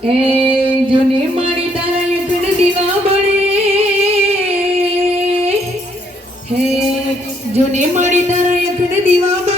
એ જોને મારી તારા યતન દીવા બળે હે જોને મારી તારા યતન દીવા બળે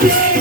Salut.